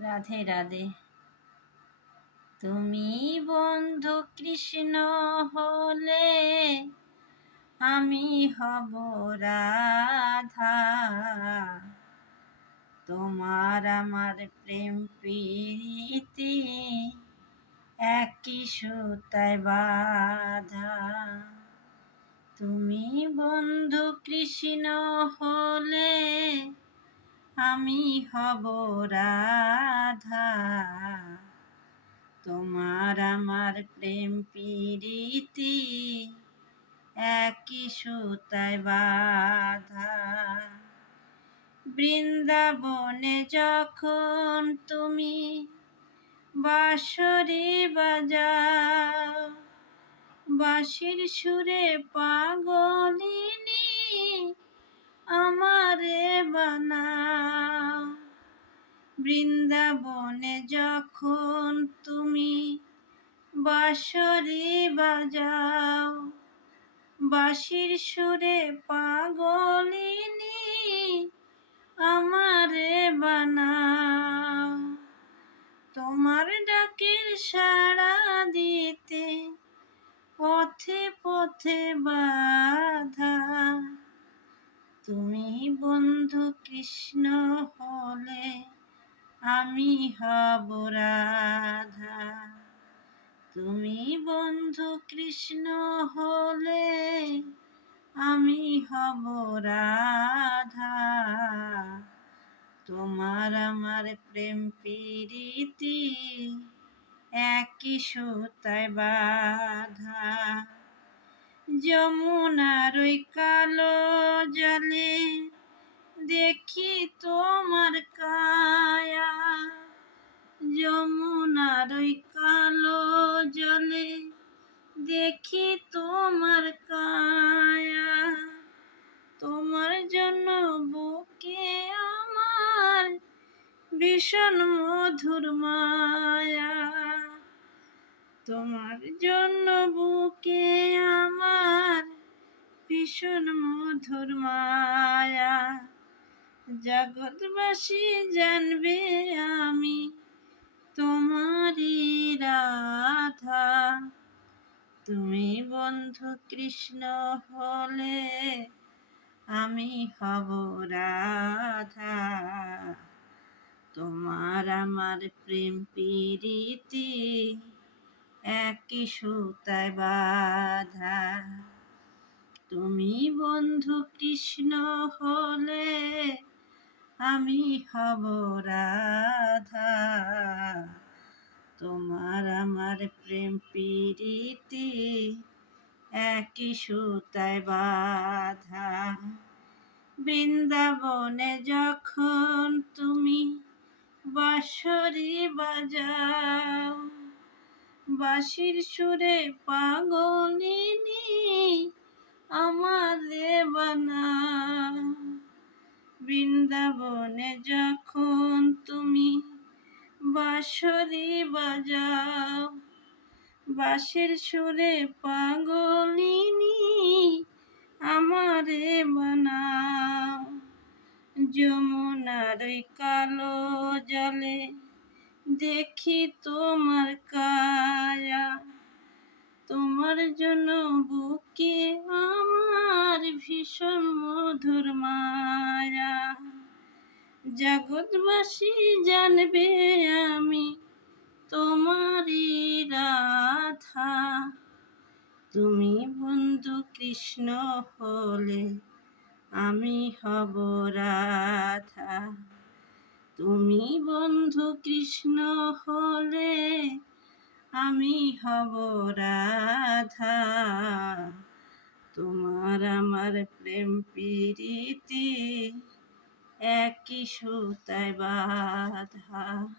রাধে রাধে। তুমি বন্ধু কৃষ্ণ হলে আমি হব রাধা। তোমার আমার প্রেম প্রীতি একই সুতায় বাঁধা। তুমি বন্ধু কৃষ্ণ হলে আমি হব রাধা। তোমার আমার প্রেম প্রীতি একই সুতায় বাঁধা। বৃন্দাবনে যখন তুমি বাঁশরি বাজাও, বাঁশির সুরে পাগলিনী আমারে বানাও। বৃন্দাবনে যখন তুমি বাঁশরি বাজাও, বাঁশির সুরে পাগলিনী আমারে বানাও। তোমার ডাকের সাড়া দিতে পথে পথে বাধা। তুমি বন্ধু কৃষ্ণ হলে আমি হব রাধা। তুমি বন্ধু কৃষ্ণ হলে আমি হব রাধা। তোমার আমার প্রেম প্রীতি একই সুতায় বাঁধা। যমুনার ওই কালো জলে দেখি তোমার কায়া, যমুনার ওই কালো জলে দেখি তোমার কায়া। তোমার জন্য বুকে আমার ভীষণ মধুর মায়া। তোমার জন্য বুকে আমার ভীষণ মধুর মায়া। জগৎবাসী জানবে আমি তোমারই রাধা। তুমি বন্ধু কৃষ্ণ হলে আমি হব রাধা। তোমার আমার প্রেম প্রীতি একই সুতায় বাঁধা। তুমি বন্ধু কৃষ্ণ হলে আমি হব রাধা। তোমার আমার প্রেম প্রীতি একই সুতায় বাঁধা। বৃন্দাবনে যখন তুমি বাঁশরি বাজাও, বাঁশির সুরে পাগলিনী আমারে বানাও। বৃন্দাবনে যখন তুমি বাঁশরি বাজাও, বাঁশির সুরে পাগলিনী আমারে বানাও। যমুনার ওই কালো জলে দেখি তোমার কায়া, তোমার জন্য বুকে আমার ভীষণ মধুর মায়া। জগৎবাসী জানবে আমি তোমারই রাধা। তুমি বন্ধু কৃষ্ণ হলে আমি হব রাধা। তুমি বন্ধু কৃষ্ণ হলে আমি হব রাধা। তোমার আমার প্রেম প্রীতি একই সুতায় বাঁধা।